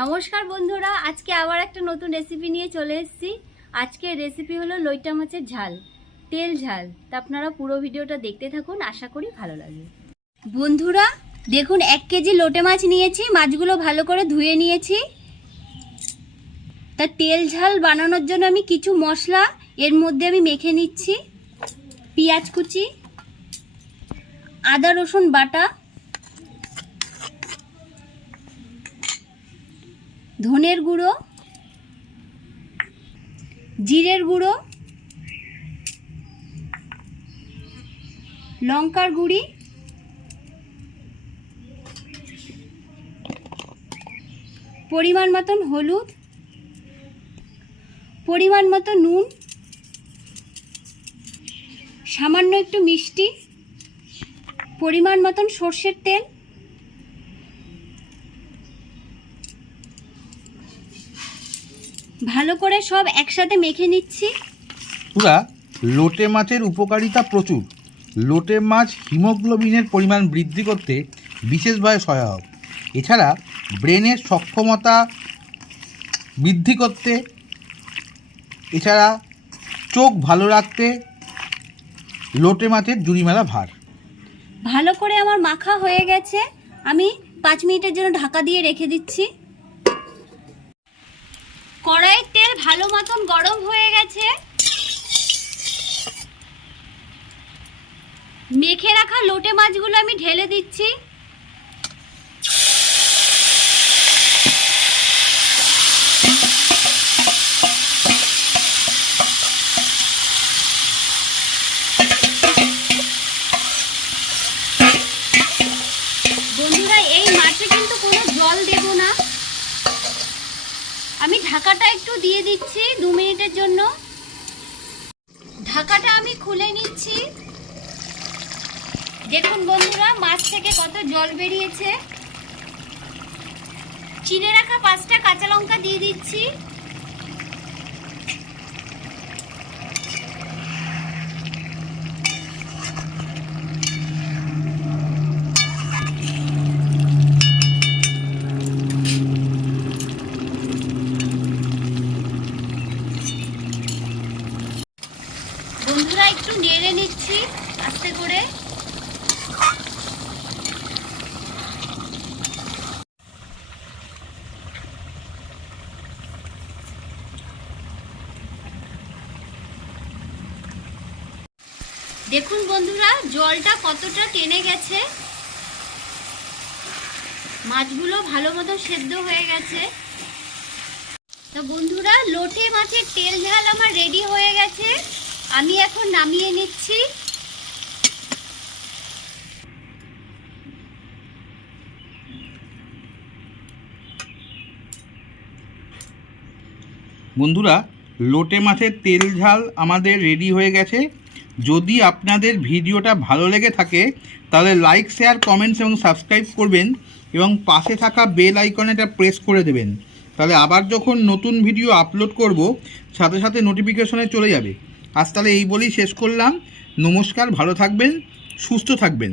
নমস্কার বন্ধুরা, আজকে আবার একটা নতুন রেসিপি নিয়ে চলে এসেছি। আজকের রেসিপি হলো লইটা মাছের ঝাল, তেল ঝাল। তা আপনারা পুরো ভিডিওটা দেখতে থাকুন, আশা করি ভালো লাগবে। বন্ধুরা, দেখুন, এক কেজি লোটে মাছ নিয়েছি, মাছগুলো ভালো করে ধুয়ে নিয়েছি। তা তেল ঝাল বানানোর জন্য আমি কিছু মশলা, এর মধ্যে আমি মেখে নিচ্ছি। পেঁয়াজ কুচি, আদা রসুন বাটা ধনের গুঁড়ো, জিরের গুঁড়ো, লঙ্কার গুঁড়ি, পরিমাণ মতন হলুদ, পরিমাণ মতো নুন, সামান্য একটু মিষ্টি, পরিমাণ মতন সর্ষের তেল ভালো করে সব একসাথে মেখে নিচ্ছি। পুরা লোটে মাছের উপকারিতা প্রচুর। লোটে মাছ হিমোগ্লোবিনের পরিমাণ বৃদ্ধি করতে বিশেষভাবে সহায়ক। এছাড়া ব্রেনের সক্ষমতা বৃদ্ধি করতে এছাড়া চোখ ভালো রাখতে লোটে মাছের জুড়ি মেলা ভার। ভালো করে আমার মাখা হয়ে গেছে। আমি পাঁচ মিনিটের জন্য ঢাকা দিয়ে রেখে দিচ্ছি। কড়াইয়ের তেল ভালো মতন গরম হয়ে গেছে। মেখে রাখা লোটে মাছগুলো আমি ঢেলে দিচ্ছি বন্ধুরা এই মাছে কিন্তু কোনো জল দেব না আমি ঢাকাটা একটু দিয়ে দিচ্ছি দু মিনিটের জন্য। ঢাকাটা আমি খুলে নিচ্ছি। দেখুন বন্ধুরা, মাছ থেকে কত জল বেরিয়েছে। চিনে রাখা পাঁচটা কাঁচা লঙ্কা দিয়ে দিচ্ছি বন্ধুরা একটু নেড়ে নিচ্ছি, আস্তে করে। দেখুন বন্ধুরা, জলটা কতটা টেনে গেছে। মাছগুলো ভালো মতো সেদ্ধ হয়ে গেছে। তো বন্ধুরা, লোটে মাছের তেল ঝাল আমার রেডি হয়ে গেছে। আমি এখন নামিয়ে নিচ্ছি। বন্ধুরা, লোটে মাছের তেল ঝাল আমাদের রেডি হয়ে গেছে। যদি আপনাদের ভিডিওটা ভালো লেগে থাকে, তাহলে লাইক শেয়ার কমেন্টস এবং সাবস্ক্রাইব করবেন এবং পাশে থাকা বেল আইকনেটা প্রেস করে দেবেন। তাহলে আবার যখন নতুন ভিডিও আপলোড করব, সাথে সাথে নোটিফিকেশনে চলে যাবে। আজ তাহলে এই বলেই শেষ করলাম। নমস্কার ভালো থাকবেন সুস্থ থাকবেন।